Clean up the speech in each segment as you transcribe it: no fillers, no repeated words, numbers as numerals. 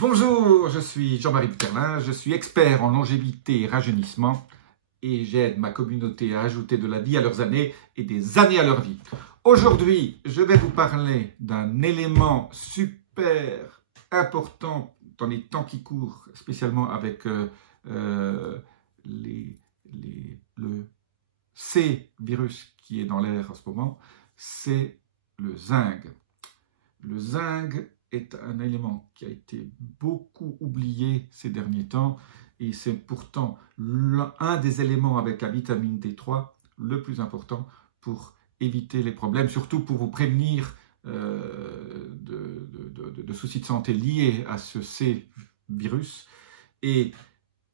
Bonjour, je suis Jean-Marie Buterlin, je suis expert en longévité et rajeunissement et j'aide ma communauté à ajouter de la vie à leurs années et des années à leur vie. Aujourd'hui, je vais vous parler d'un élément super important dans les temps qui courent, spécialement avec le C-virus qui est dans l'air en ce moment, c'est le zinc. Le zinc est un élément qui a été beaucoup oublié ces derniers temps et c'est pourtant un des éléments avec la vitamine D3 le plus important pour éviter les problèmes, surtout pour vous prévenir de soucis de santé liés à ce C-virus. Et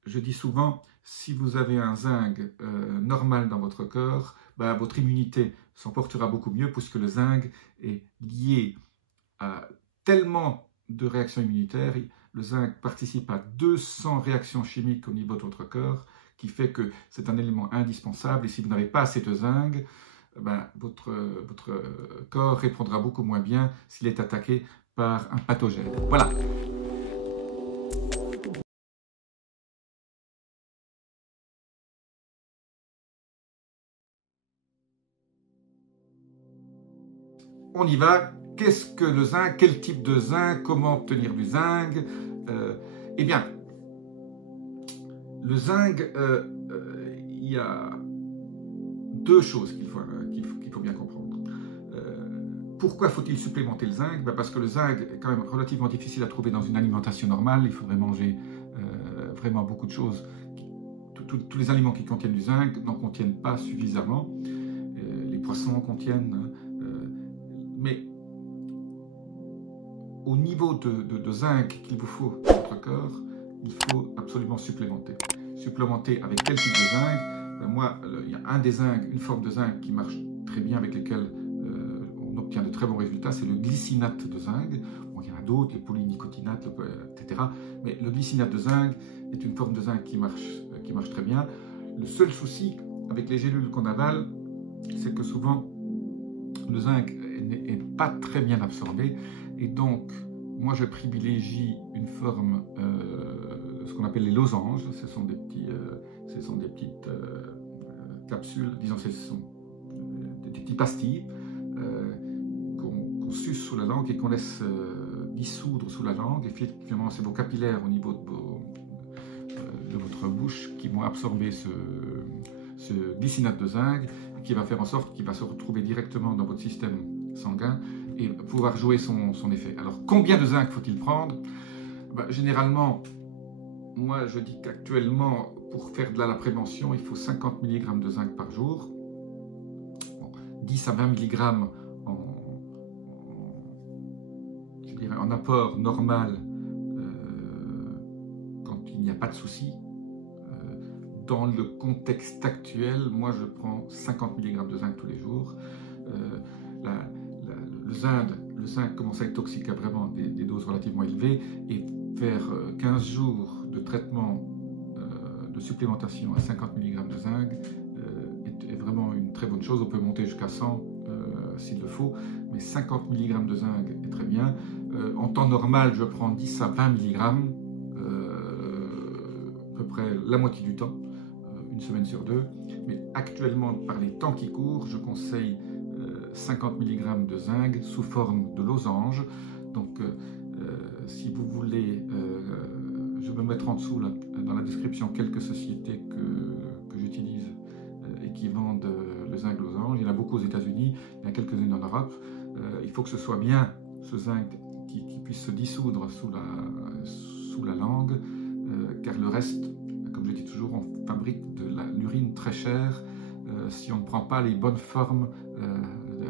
je dis souvent, si vous avez un zinc normal dans votre corps, votre immunité s'en portera beaucoup mieux puisque le zinc est lié à tellement de réactions immunitaires. Le zinc participe à 200 réactions chimiques au niveau de votre corps, qui fait que c'est un élément indispensable. Et si vous n'avez pas assez de zinc, votre corps répondra beaucoup moins bien s'il est attaqué par un pathogène. Voilà. On y va. Qu'est-ce que le zinc? Quel type de zinc? Comment obtenir du zinc? Eh bien, le zinc, il y a deux choses qu'il faut bien comprendre. Pourquoi faut-il supplémenter le zinc? Parce que le zinc est quand même relativement difficile à trouver dans une alimentation normale. Il faudrait manger vraiment beaucoup de choses. Tous les aliments qui contiennent du zinc n'en contiennent pas suffisamment. Les poissons en contiennent. Mais au niveau de zinc qu'il vous faut dans votre corps, il faut absolument supplémenter. Supplémenter avec quel type de zinc? Moi, il y a un des zincs, une forme de zinc qui marche très bien, avec lesquels on obtient de très bons résultats, c'est le glycinate de zinc. Bon, il y en a d'autres, les polynicotinates, etc. Mais le glycinate de zinc est une forme de zinc qui marche très bien. Le seul souci avec les gélules qu'on avale, c'est que souvent, le zinc n'est pas très bien absorbé. Et donc, moi, je privilégie une forme, ce qu'on appelle les losanges. Ce sont des petites capsules, disons, ce sont des petites pastilles qu'on suce sous la langue et qu'on laisse dissoudre sous la langue. Et finalement, c'est vos capillaires au niveau de votre bouche qui vont absorber ce glycinate de zinc, qui va faire en sorte qu'il va se retrouver directement dans votre système sanguin et pouvoir jouer son effet. Alors, combien de zinc faut-il prendre? Généralement, moi je dis qu'actuellement, pour faire de la prévention, il faut 50 mg de zinc par jour. Bon, 10 à 20 mg en apport normal quand il n'y a pas de souci. Dans le contexte actuel, moi je prends 50 mg de zinc tous les jours. Le zinc commence à être toxique à vraiment des doses relativement élevées, et faire 15 jours de traitement de supplémentation à 50 mg de zinc est vraiment une très bonne chose. On peut monter jusqu'à 100 s'il le faut, mais 50 mg de zinc est très bien. En temps normal, je prends 10 à 20 mg, à peu près la moitié du temps, une semaine sur deux. Mais actuellement, par les temps qui courent, je conseille 50 mg de zinc sous forme de losange. Donc, si vous voulez, je vais mettre en dessous, là, dans la description, quelques sociétés que j'utilise et qui vendent le zinc losange. Il y en a beaucoup aux États-Unis, il y en a quelques-unes en Europe. Il faut que ce soit bien ce zinc qui puisse se dissoudre sous la langue, car le reste, comme je dis toujours, on fabrique de l'urine très chère si on ne prend pas les bonnes formes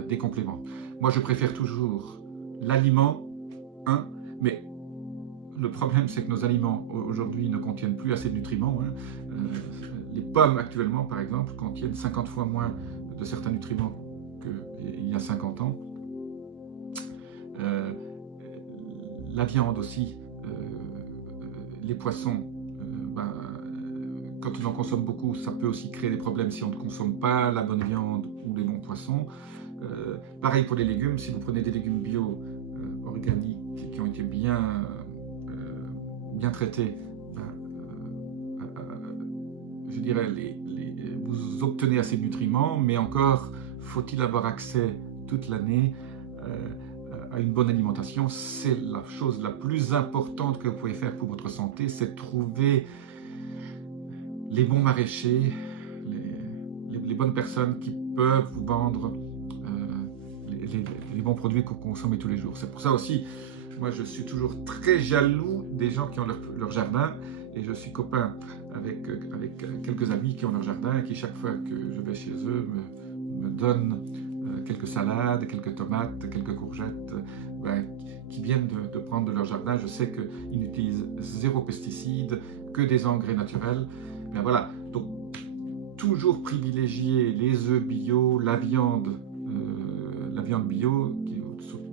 des compléments. Moi, je préfère toujours l'aliment, mais le problème, c'est que nos aliments aujourd'hui ne contiennent plus assez de nutriments. Les pommes actuellement, par exemple, contiennent 50 fois moins de certains nutriments qu'il y a 50 ans. La viande aussi, les poissons, quand on en consomme beaucoup, ça peut aussi créer des problèmes si on ne consomme pas la bonne viande ou les bons poissons. Pareil pour les légumes, si vous prenez des légumes bio organiques qui ont été bien bien traité, je dirais, vous obtenez assez de nutriments, mais encore, faut-il avoir accès toute l'année à une bonne alimentation. C'est la chose la plus importante que vous pouvez faire pour votre santé, c'est de trouver les bons maraîchers, les bonnes personnes qui peuvent vous vendre les bons produits que vous consommez tous les jours. C'est pour ça aussi, moi je suis toujours très jaloux des gens qui ont leur jardin, et je suis copain avec quelques amis qui ont leur jardin et qui chaque fois que je vais chez eux me donnent quelques salades, quelques tomates, quelques courgettes qui viennent de prendre de leur jardin. Je sais qu'ils n'utilisent zéro pesticide, que des engrais naturels. Mais voilà, donc toujours privilégier les œufs bio, la viande bio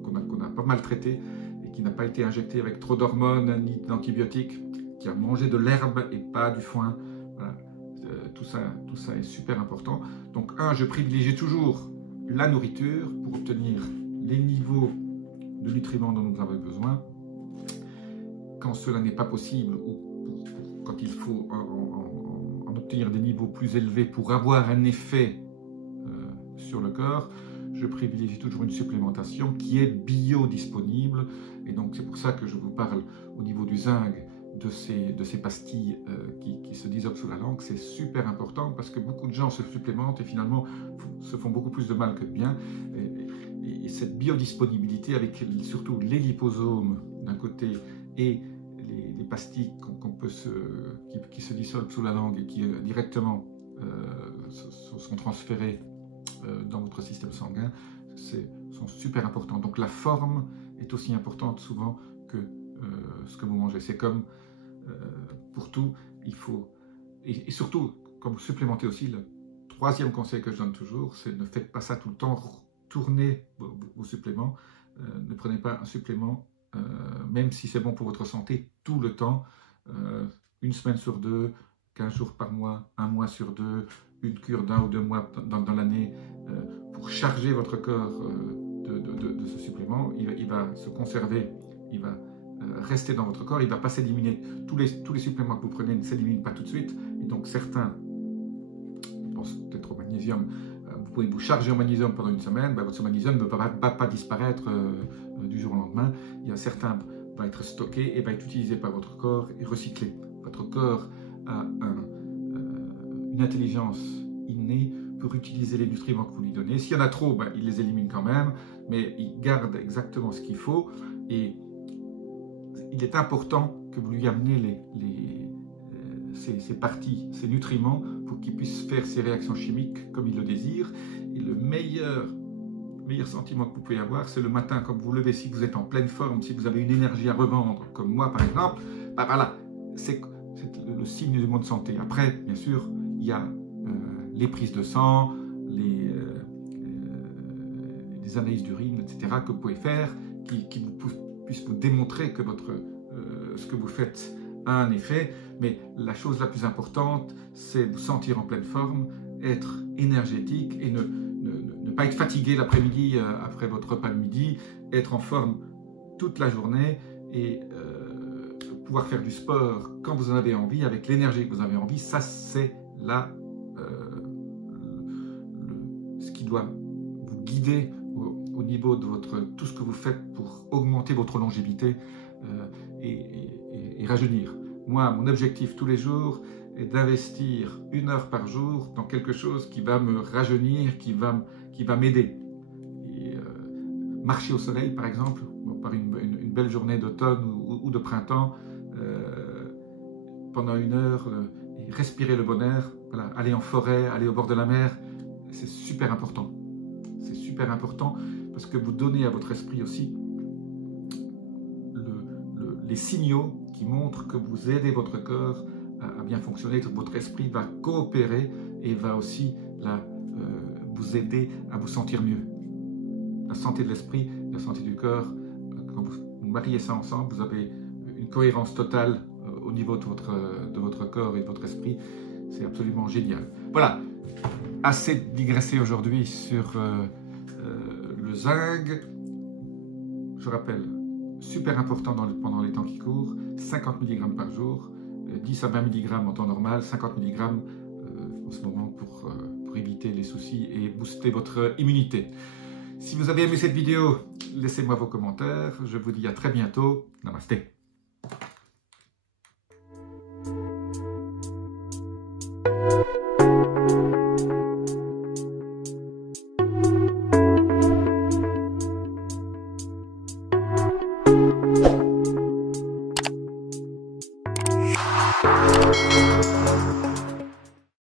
qu'on a pas mal traitée et qui n'a pas été injectée avec trop d'hormones ni d'antibiotiques, qui a mangé de l'herbe et pas du foin. Voilà. Tout ça est super important. Donc je privilégie toujours la nourriture pour obtenir les niveaux de nutriments dont nous avons besoin. Quand cela n'est pas possible, ou quand il faut en obtenir des niveaux plus élevés pour avoir un effet sur le corps, je privilégie toujours une supplémentation qui est biodisponible. Et donc c'est pour ça que je vous parle au niveau du zinc de ces pastilles qui se dissolvent sous la langue. C'est super important parce que beaucoup de gens se supplémentent et finalement se font beaucoup plus de mal que de bien. Et cette biodisponibilité avec surtout les liposomes d'un côté et les pastilles qui se dissolvent sous la langue et qui directement sont transférées dans votre système sanguin, sont super importants. Donc la forme est aussi importante souvent que ce que vous mangez. C'est comme pour tout, il faut, et surtout, comme vous supplémentez aussi, le troisième conseil que je donne toujours, c'est ne faites pas ça tout le temps, tournez vos suppléments, ne prenez pas un supplément, même si c'est bon pour votre santé, tout le temps, une semaine sur deux, 15 jours par mois, un mois sur deux, une cure d'1 ou 2 mois dans l'année, pour charger votre corps de ce supplément. Il va se conserver, il va rester dans votre corps, il ne va pas s'éliminer. Tous les suppléments que vous prenez ne s'éliminent pas tout de suite. Et donc certains, je pense peut-être au magnésium, vous pouvez vous charger en magnésium pendant une semaine, votre magnésium ne va pas disparaître du jour au lendemain. Il y a certains va être stocké et va être utilisé par votre corps et recyclé. Votre corps a une intelligence innée pour utiliser les nutriments que vous lui donnez. S'il y en a trop, il les élimine quand même, mais il garde exactement ce qu'il faut. Et il est important que vous lui amenez ces parties, ces nutriments, pour qu'il puisse faire ses réactions chimiques comme il le désire. Et le meilleur sentiment que vous pouvez avoir, c'est le matin, quand vous vous levez, si vous êtes en pleine forme, si vous avez une énergie à revendre, comme moi par exemple, voilà, c'est le signe du bonne santé. Après, bien sûr, il y a les prises de sang, les analyses d'urine, etc., que vous pouvez faire, qui puissent vous démontrer que ce que vous faites a un effet. Mais la chose la plus importante, c'est vous sentir en pleine forme, être énergétique et ne pas être fatigué l'après-midi, après votre repas de midi, être en forme toute la journée et pouvoir faire du sport quand vous en avez envie, avec l'énergie que vous avez envie. Ça, c'est ce qui doit vous guider au niveau de tout ce que vous faites pour augmenter votre longévité et rajeunir. Moi, mon objectif tous les jours est d'investir 1 heure par jour dans quelque chose qui va me rajeunir, qui va m'aider. Marcher au soleil, par exemple, par une belle journée d'automne ou de printemps, pendant 1 heure, et respirer le bon air, voilà, aller en forêt, aller au bord de la mer, c'est super important. C'est super important parce que vous donnez à votre esprit aussi les signaux qui montrent que vous aidez votre corps à bien fonctionner, que votre esprit va coopérer et va aussi vous aider à vous sentir mieux. La santé de l'esprit, la santé du corps, quand vous mariez ça ensemble, vous avez une cohérence totale au niveau de votre corps et de votre esprit. C'est absolument génial. Voilà, assez digressé aujourd'hui sur le zinc. Je rappelle, super important pendant les temps qui courent. 50 mg par jour, 10 à 20 mg en temps normal, 50 mg en ce moment pour éviter les soucis et booster votre immunité. Si vous avez aimé cette vidéo, laissez-moi vos commentaires. Je vous dis à très bientôt. Namasté.